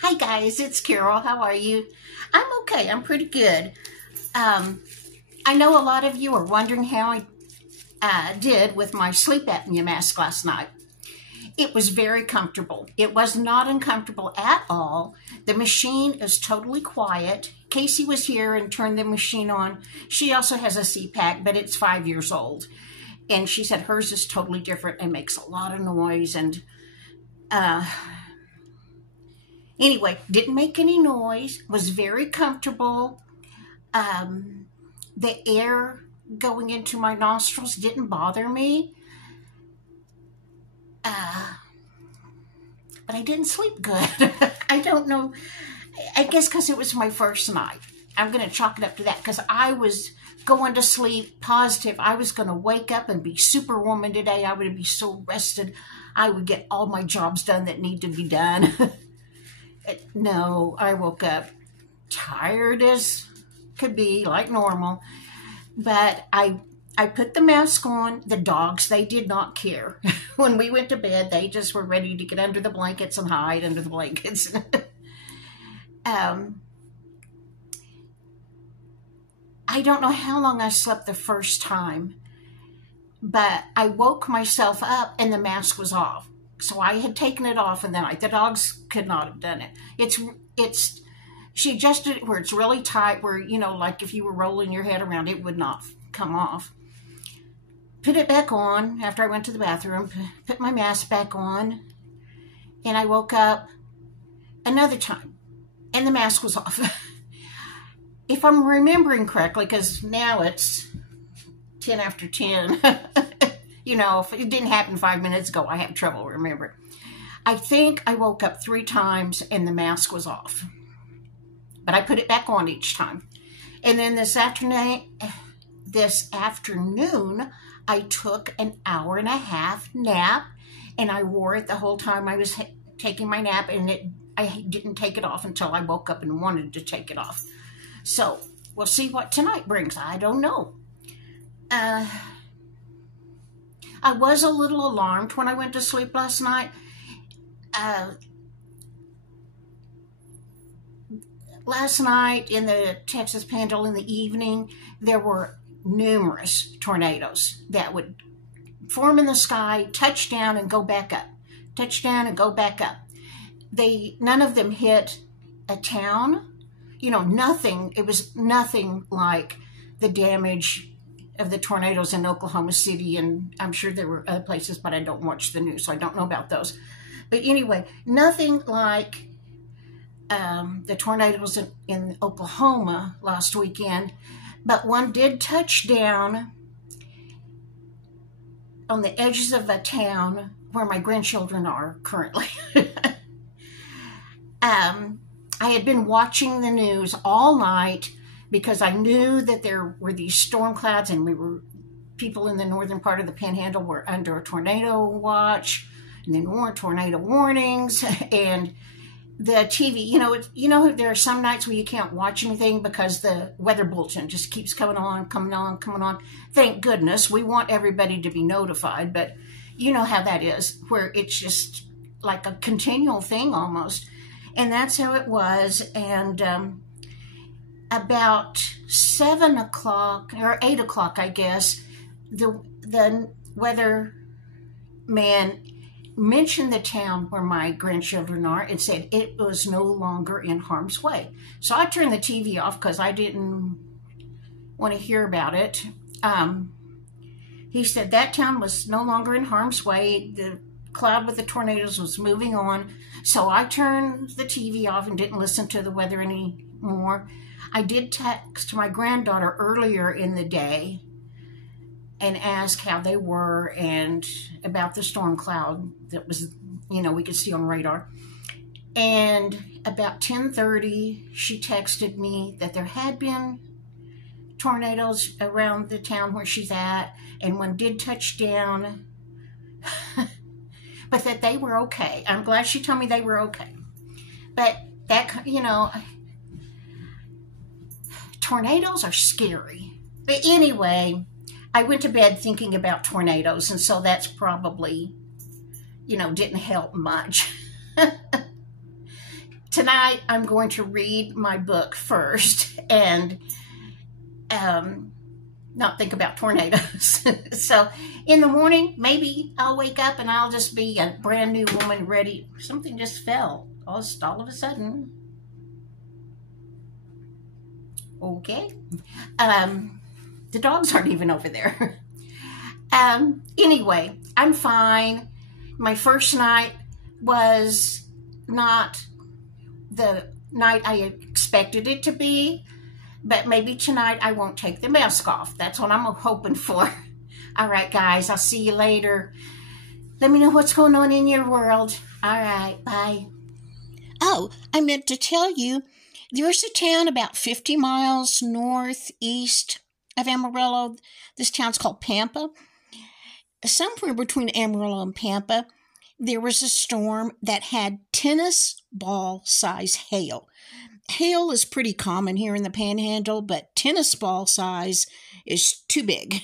Hi guys, it's Carol. How are you? I'm okay. I'm pretty good. I know a lot of you are wondering how I did with my sleep apnea mask last night. It was very comfortable. It was not uncomfortable at all. The machine is totally quiet. Casey was here and turned the machine on. She also has a CPAP, but it's 5 years old. And she said hers is totally different and makes a lot of noise. And anyway, didn't make any noise, was very comfortable. The air going into my nostrils didn't bother me. But I didn't sleep good. I don't know. I guess because it was my first night. I'm going to chalk it up to that because I was going to sleep positive. I was going to wake up and be superwoman today. I would be so rested. I would get all my jobs done that need to be done. No, I woke up tired as could be, like normal. But I put the mask on. The dogs, they did not care. When we went to bed, they just were ready to get under the blankets and hide under the blankets. I don't know how long I slept the first time, but I woke myself up and the mask was off. So I had taken it off and then the dogs could not have done it. She adjusted it where it's really tight, where, you know, like if you were rolling your head around, it would not come off. Put it back on after I went to the bathroom, put my mask back on, and I woke up another time, and the mask was off. If I'm remembering correctly, because now it's 10 after 10, you know, if it didn't happen 5 minutes ago, I have trouble remembering. I think I woke up 3 times and the mask was off, but I put it back on each time. And then this afternoon, I took an hour-and-a-half nap, and I wore it the whole time I was taking my nap, and I didn't take it off until I woke up and wanted to take it off. So we'll see what tonight brings. I don't know. I was a little alarmed when I went to sleep last night. Last night in the Texas Panhandle in the evening, there were numerous tornadoes that would form in the sky, touch down and go back up, touch down and go back up. None of them hit a town, you know, nothing. It was nothing like the damage of the tornadoes in Oklahoma City, and I'm sure there were other places, but I don't watch the news, so I don't know about those. But anyway, nothing like the tornadoes in Oklahoma last weekend. But one did touch down on the edges of a town where my grandchildren are currently. I had been watching the news all night because I knew that there were these storm clouds, and people in the northern part of the Panhandle were under a tornado watch, and then more tornado warnings, and the TV, you know, there are some nights where you can't watch anything because the weather bulletin just keeps coming on, coming on, coming on. Thank goodness. We want everybody to be notified, but you know how that is, where it's just like a continual thing almost. And that's how it was. And about 7 o'clock or 8 o'clock, I guess, the weather man mentioned the town where my grandchildren are and said it was no longer in harm's way. So I turned the TV off because I didn't want to hear about it. He said that town was no longer in harm's way. The cloud with the tornadoes was moving on. So I turned the TV off and didn't listen to the weather anymore. I did text my granddaughter earlier in the day and ask how they were and about the storm cloud that was, you know, we could see on radar. And about 10:30, she texted me that there had been tornadoes around the town where she's at, and one did touch down, but that they were okay. I'm glad she told me they were okay. But that, you know, tornadoes are scary. But anyway, I went to bed thinking about tornadoes, and so that's probably, you know, didn't help much. tonight I'm going to read my book first and not think about tornadoes. So in the morning, maybe I'll wake up and I'll just be a brand new woman ready. Something just fell all of a sudden. Okay. The dogs aren't even over there. Anyway, I'm fine. My first night was not the night I expected it to be, but maybe tonight I won't take the mask off. That's what I'm hoping for. All right, guys, I'll see you later. Let me know what's going on in your world. All right, bye. Oh, I meant to tell you, there's a town about 50 miles northeast of Amarillo. This town's called Pampa. Somewhere between Amarillo and Pampa, there was a storm that had tennis ball size hail. Hail is pretty common here in the Panhandle, but tennis ball size is too big.